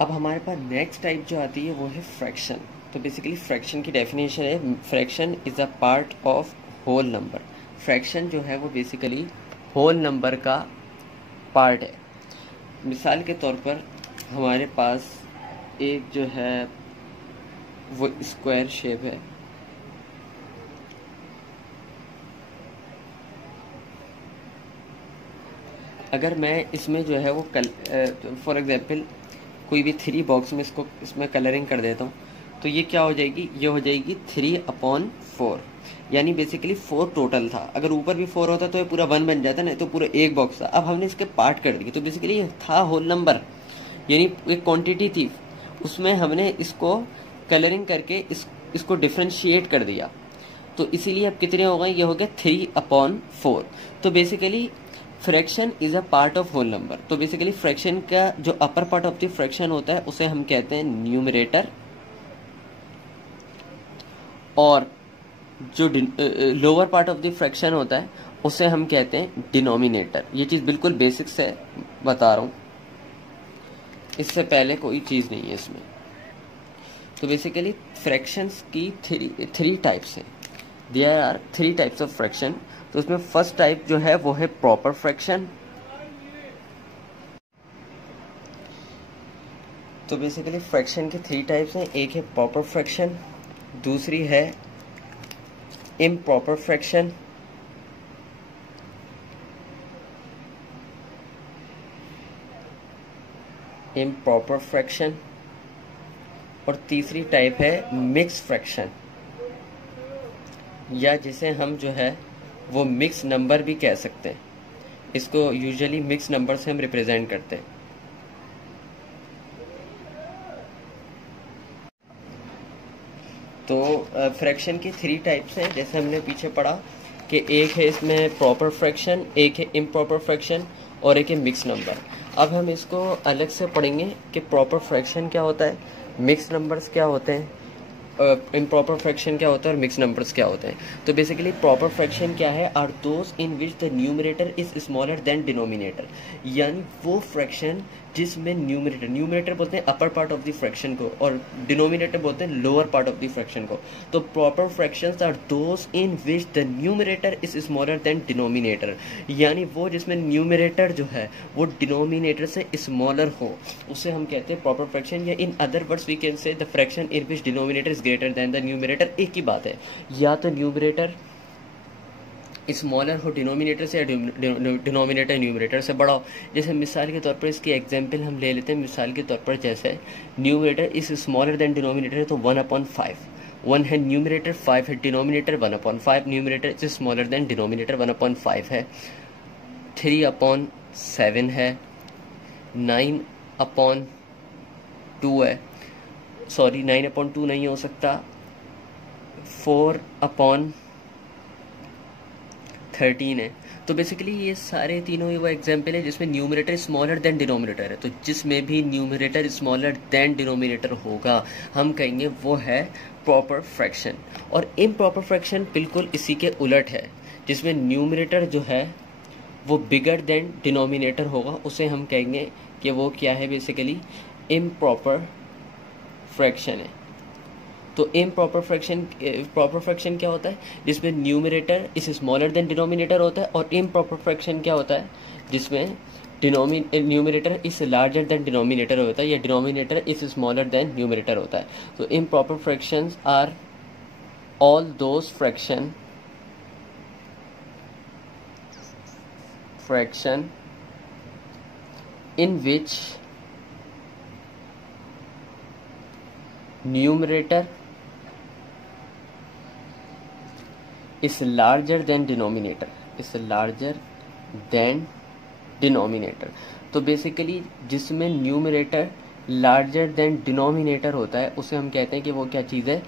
अब हमारे पास next type जो आती है वो है फ्रैक्शन। तो बेसिकली फ्रैक्शन की डेफिनेशन है fraction is a part of whole number. Fraction जो है वो बेसिकली होल नंबर का पार्ट है। मिसाल के तौर पर हमारे पास एक जो है वो स्क्वायर शेप है। अगर मैं इसमें जो है वो फॉर एग्जांपल कोई भी 3 बॉक्स में इसमें कलरिंग कर देता हूँ, तो ये क्या हो जाएगी, ये हो जाएगी 3/4। यानी बेसिकली 4 टोटल था। अगर ऊपर भी 4 होता तो ये पूरा 1 बन जाता ना, तो पूरा एक बॉक्स था। अब हमने इसके पार्ट कर दिए, तो बेसिकली ये था होल नंबर, यानी एक क्वांटिटी थी, उसमें हमने इसको कलरिंग करके इसको डिफ्रेंशिएट कर दिया। तो इसीलिए अब कितने हो गए, ये हो गए 3/4। तो basically fraction is a part of whole number. तो बेसिकली फ्रैक्शन का जो upper part of the fraction होता है उसे हम कहते हैं न्यूमरेटर, और जो lower part of the fraction होता है उसे हम कहते हैं डिनोमिनेटर। ये चीज़ बिल्कुल बेसिक्स है, बता रहा हूँ, इससे पहले कोई चीज़ नहीं है इसमें। तो बेसिकली फ्रैक्शंस की थ्री टाइप्स हैं। There are 3 types of fraction. तो उसमें फर्स्ट टाइप जो है वो है प्रॉपर फ्रैक्शन। तो बेसिकली फ्रैक्शन के 3 टाइप्स हैं। एक है प्रॉपर फ्रैक्शन, दूसरी है इम्प्रॉपर फ्रैक्शन, इम्प्रॉपर फ्रैक्शन, और तीसरी टाइप है मिक्स फ्रैक्शन, या जिसे हम जो है वो मिक्स नंबर भी कह सकते हैं। इसको यूजुअली मिक्स नंबर से हम रिप्रेजेंट करते हैं। तो फ्रैक्शन की 3 टाइप्स हैं, जैसे हमने पीछे पढ़ा कि एक है इसमें प्रॉपर फ्रैक्शन, एक है इम्प्रॉपर फ्रैक्शन, और एक है मिक्स नंबर। अब हम इसको अलग से पढ़ेंगे कि प्रॉपर फ्रैक्शन क्या होता है, मिक्स नंबर्स क्या होते हैं, इम्प्रॉपर फ्रैक्शन क्या होता है और मिक्स नंबर्स क्या होते हैं। तो बेसिकली प्रॉपर फ्रैक्शन क्या है, are those in which the numerator is smaller than denominator. यानी वो फ्रैक्शन जिसमें न्यूमरेटर बोलते हैं upper part of the fraction को, और डिनोमिनेटर बोलते हैं lower part of the fraction को। तो proper fractions are those in which the numerator is smaller than denominator. यानी वो जिसमें न्यूमरेटर जो है वो डिनोमिनेटर से स्मॉलर हो, उसे हम कहते हैं प्रॉपर फ्रैक्शन। या in other words we can say the fraction in which denominator is greater than the numerator. एक ही बात है, या तो न्यूमरेटर स्मॉलर हो डिनोमिनेटर से, या डिनोमिनेटर न्यूमरेटर से बड़ा हो। जैसे मिसाल के तौर पर इसकी एग्जांपल हम ले लेते हैं। मिसाल के तौर पर जैसे numerator is smaller than denominator है तो 1/5, 1 है न्यूमरेटर, 5 है denominator, 1/5 numerator is smaller than denominator 1/5 है। 3/7 है, 9/2 है, सॉरी 9/2 नहीं हो सकता, 4/13 है। तो बेसिकली ये सारे तीनों ही वो एग्जाम्पल है जिसमें न्यूमरेटर स्मॉलर देन डिनोमिनेटर है। तो जिसमें भी न्यूमरेटर स्मॉलर देन डिनोमिनेटर होगा हम कहेंगे वो है प्रॉपर फ्रैक्शन। और इम्प्रॉपर फ्रैक्शन बिल्कुल इसी के उलट है, जिसमें न्यूमरेटर जो है वो बिगर देन डिनोमिनेटर होगा, उसे हम कहेंगे कि वो क्या है, बेसिकली इम्प्रॉपर फ्रैक्शन है। तो इम्प्रॉपर फ्रैक्शन, प्रॉपर फ्रैक्शन क्या होता है, जिसमें न्यूमरेटर इस स्मॉलर देन डिनोमिनेटर होता है। और इम्प्रॉपर फ्रैक्शन क्या होता है, जिसमें न्यूमरेटर इस लार्जर देन डिनोमिनेटर होता है, या डिनोमिनेटर इस स्मॉलर देन न्यूमरेटर होता है। तो improper fractions are all those fraction in which numerator is larger than denominator, तो बेसिकली जिसमें न्यूमरेटर लार्जर देन डिनोमिनेटर होता है उसे हम कहते हैं कि वो क्या चीज़ है,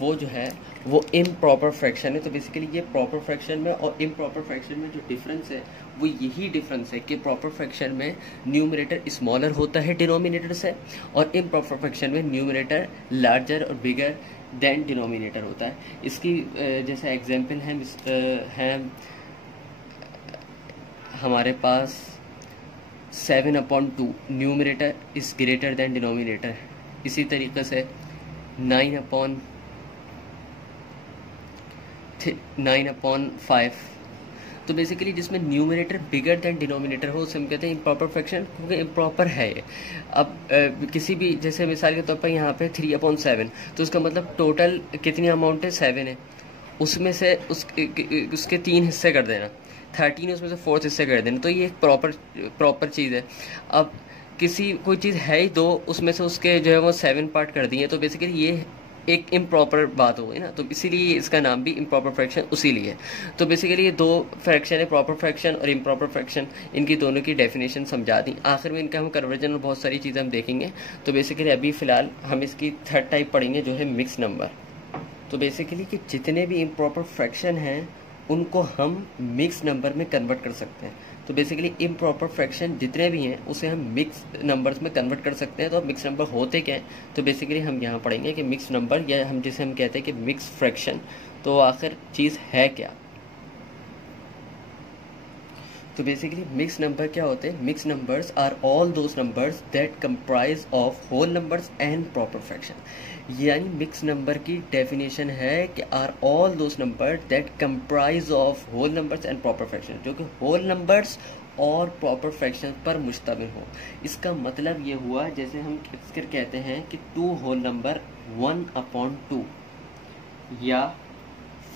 वो जो है वो इम्प्रॉपर फ्रैक्शन है। तो बेसिकली ये प्रॉपर फ्रैक्शन में और इम्प्रॉपर फ्रैक्शन में जो डिफरेंस है वो यही डिफरेंस है कि प्रॉपर फ्रैक्शन में न्यूमरेटर स्मॉलर होता है डिनोमिनेटर से, और इम्प्रॉपर फ्रैक्शन में न्यूमरेटर लार्जर और बिगर देन डिनोमिनेटर होता है। इसकी जैसे एग्जांपल है हमारे पास 7/2 numerator is greater than denominator. इसी तरीके से 9/5। तो बेसिकली जिसमें न्यूमरेटर बिगर देन डिनोमिनेटर हो उसे हम कहते हैं इम्प्रॉपर फ्रैक्शन, क्योंकि इम्प्रॉपर है ये। अब किसी भी, जैसे मिसाल के तौर पर यहाँ पे 3/7, तो उसका मतलब टोटल कितनी अमाउंट है, 7 है। उसमें से उसके 3 हिस्से कर देना, 13 उसमें से 4th हिस्से कर देना, तो ये एक प्रॉपर चीज़ है। अब कोई चीज़ है ही 2, उसमें से उसके जो है वो 7 पार्ट कर दिए, तो बेसिकली ये एक इम्प्रॉपर बात हो गई ना, तो इसीलिए इसका नाम भी इम्प्रॉपर फ्रैक्शन उसीलिए है। तो बेसिकली ये 2 फ्रैक्शन है, प्रॉपर फ्रैक्शन और इम्प्रॉपर फ्रैक्शन, इनकी दोनों की डेफिनेशन समझा दी। आखिर में इनका हम कन्वर्जन और बहुत सारी चीज़ें हम देखेंगे। तो बेसिकली अभी फ़िलहाल हम इसकी 3rd टाइप पढ़ेंगे, जो है मिक्स नंबर। तो बेसिकली कि जितने भी इम्प्रॉपर फ्रैक्शन हैं उनको हम मिक्स नंबर में कन्वर्ट कर सकते हैं। तो बेसिकली इम्प्रॉपर फ्रैक्शन जितने भी हैं उसे हम मिक्स नंबर्स में कन्वर्ट कर सकते हैं। तो अब मिक्स नंबर होते क्या हैं, तो बेसिकली हम यहाँ पढ़ेंगे कि मिक्स नंबर, या हम जिसे हम कहते हैं कि मिक्स फ्रैक्शन, तो आखिर चीज़ है क्या। तो बेसिकली मिक्स नंबर क्या होते हैं, mix numbers are all those numbers that comprise of whole numbers and proper fraction. यानी मिक्स नंबर की डेफिनेशन है कि are all those number that comprise of whole numbers and proper fraction, जो कि whole numbers और proper fraction पर मुश्तमिल हो। इसका मतलब ये हुआ, जैसे हम अक्सर कहते हैं कि 2 होल नंबर 1/2 या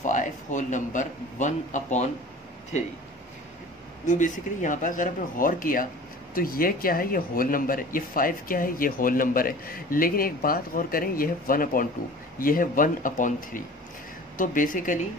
5 होल नंबर 1/3। तो बेसिकली यहाँ पर अगर आपने गौर किया तो ये क्या है, ये होल नंबर है, ये 5 क्या है, ये होल नंबर है। लेकिन एक बात गौर करें, ये है 1/2, ये है 1/3। तो बेसिकली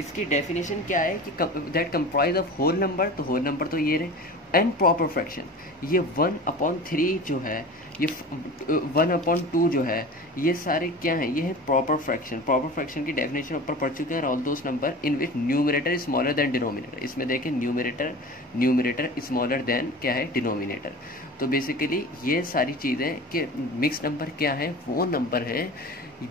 इसकी डेफिनेशन क्या है कि that comprise of whole number, तो होल नंबर तो ये रहे, एंड प्रॉपर फ्रैक्शन। ये 1/3 जो है, ये 1/2 जो है, ये सारे क्या हैं, ये है प्रॉपर फ्रैक्शन। प्रॉपर फ्रैक्शन की डेफिनेशन ऊपर पढ़ चुके हैं, all those number in which numerator is smaller than denominator. इसमें देखें न्यूमरेटर स्मॉलर देन क्या है, डिनोमिनेटर। तो बेसिकली ये सारी चीज़ें कि मिक्स नंबर क्या है, वो नंबर है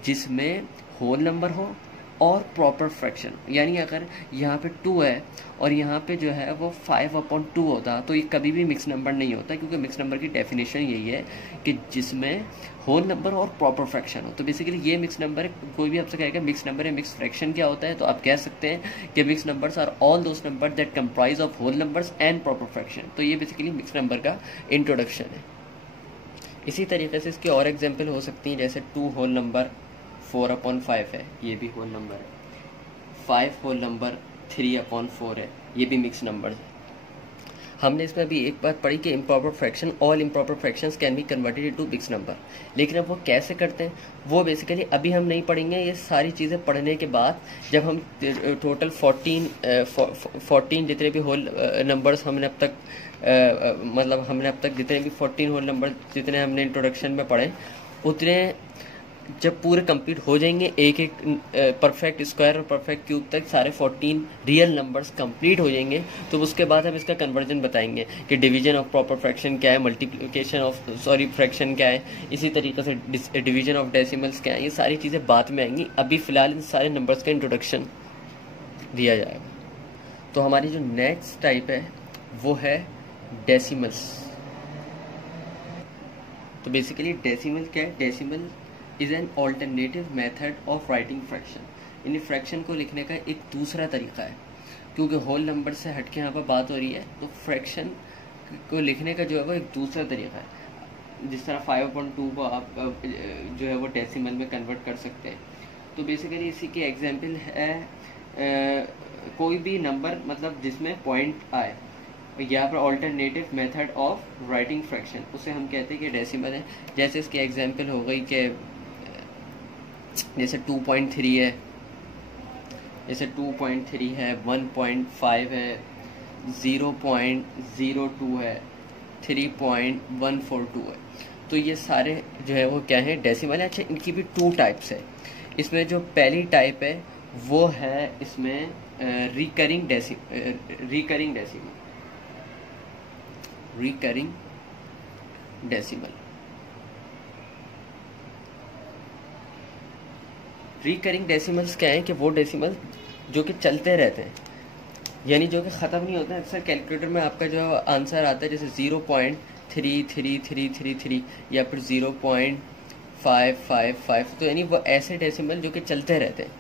जिसमें होल नंबर हो और प्रॉपर फ्रैक्शन। यानी अगर यहाँ पे 2 है और यहाँ पे जो है वो 5/2 होता, तो ये कभी भी मिक्स नंबर नहीं होता, क्योंकि मिक्स नंबर की डेफिनेशन यही है कि जिसमें होल नंबर और प्रॉपर फ्रैक्शन हो। तो बेसिकली ये मिक्स नंबर है। कोई भी आपसे कहेगा मिक्स नंबर है, मिक्स फ्रैक्शन क्या होता है, तो आप कह सकते हैं कि mix numbers are all those number that comprise of whole numbers and proper fraction. तो ये बेसिकली मिक्स नंबर का इंट्रोडक्शन है। इसी तरीके से इसकी और एग्जाम्पल हो सकती हैं, जैसे 2 होल नंबर 4/5 है, ये भी होल नंबर है। 5 होल नंबर 3/4 है, ये भी मिक्स नंबर है। हमने इसमें अभी एक बात पढ़ी कि improper fraction, all improper fractions can be converted into mix number. लेकिन अब वो कैसे करते हैं वो बेसिकली अभी हम नहीं पढ़ेंगे। ये सारी चीज़ें पढ़ने के बाद जब हम टोटल 14 जितने भी होल नंबर्स हमने अब तक हमने अब तक जितने भी 14 होल नंबर जितने हमने इंट्रोडक्शन में पढ़े, उतने जब पूरे कंप्लीट हो जाएंगे, एक एक परफेक्ट स्क्वायर और परफेक्ट क्यूब तक सारे 14 रियल नंबर्स कंप्लीट हो जाएंगे, तो उसके बाद हम इसका कन्वर्जन बताएंगे कि डिवीजन ऑफ प्रॉपर फ्रैक्शन क्या है, मल्टीप्लिकेशन ऑफ फ्रैक्शन क्या है, इसी तरीके से डिवीजन ऑफ डेसिमल्स क्या है। ये सारी चीज़ें बाद में आएंगी। अभी फ़िलहाल इन सारे नंबर्स का इंट्रोडक्शन दिया जाएगा। तो हमारी जो नेक्स्ट टाइप है वो है डेसिमल्स। तो बेसिकली डेसिमल क्या है, decimal is an alternative method of writing fraction. In fraction को लिखने का एक दूसरा तरीका है, क्योंकि होल नंबर से हट के यहाँ पर बात हो रही है, तो फ्रैक्शन को लिखने का जो है वो एक दूसरा तरीका है। जिस तरह 5/2 को आप जो है वो डेसिमल में कन्वर्ट कर सकते हैं। तो बेसिकली इसी की एग्जांपल है कोई भी नंबर मतलब जिसमें पॉइंट आए, यहाँ पर alternative method of writing fraction, उसे हम कहते हैं कि डेसिमल है। जैसे इसकी एग्जांपल हो गई कि जैसे 2.3 है, जैसे 2.3 है, 1.5 है, 0.02 है, 3.142 है। तो ये सारे जो है वो क्या है, डेसिमल है। अच्छा, इनकी भी 2 टाइप्स है। इसमें जो पहली टाइप है वो है इसमें रिकरिंग डेसिमल। रिकरिंग डेसिमल्स क्या है कि वो डेसिमल जो कि चलते रहते हैं, यानी जो कि ख़त्म नहीं होता है। अक्सर कैलकुलेटर में आपका जो आंसर आता है जैसे 0.333333 या फिर 0.555, तो यानी वो ऐसे डेसिमल जो कि चलते रहते हैं,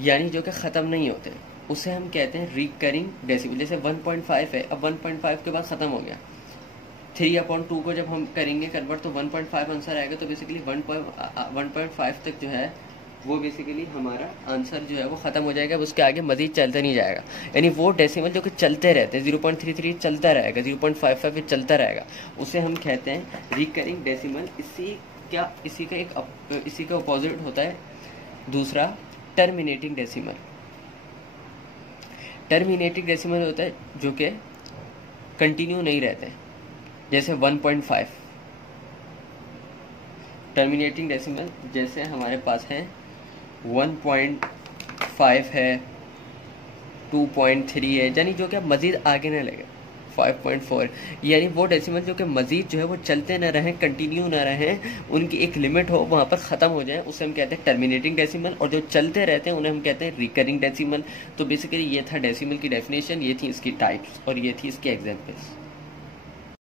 यानी जो कि ख़त्म नहीं होते, उसे हम कहते हैं रिकरिंग डेसिमल। जैसे 1.5 है, अब 1.5 के बाद ख़त्म हो गया, 3/2 को जब हम करेंगे कन्वर्ट तो 1.5 आंसर आएगा। तो बेसिकली 1.5 तक जो है वो बेसिकली हमारा आंसर जो है वो ख़त्म हो जाएगा, उसके आगे मज़ीद चलता नहीं जाएगा। यानी वो डेसिमल जो कि चलते रहते हैं, 0.33 चलता रहेगा, 0.55 चलता रहेगा, उसे हम कहते हैं रिकरिंग डेसिमल। इसी का अपोजिट होता है दूसरा टर्मिनेटिंग डेसिमल। टर्मिनेटिंग डेसिमल होता है जो कि कंटिन्यू नहीं रहते, जैसे 1.5। टर्मिनेटिंग डेसिमल जैसे हमारे पास है 1.5 है, 2.3 है, यानी जो कि अब मज़ीद आगे ना लगे, 5.4, यानी वो डेसिमल जो कि मज़ीद जो है वो चलते ना रहें, कंटिन्यू ना रहें, उनकी एक लिमिट हो, वहाँ पर ख़त्म हो जाए, उसे हम कहते हैं टर्मिनेटिंग डेसिमल। और जो चलते रहते हैं उन्हें हम कहते हैं रिकरिंग डेसिमल। तो बेसिकली ये था डेसिमल की डेफिनेशन, ये थी इसकी टाइप्स और ये थी इसके एग्जाम्पल्स।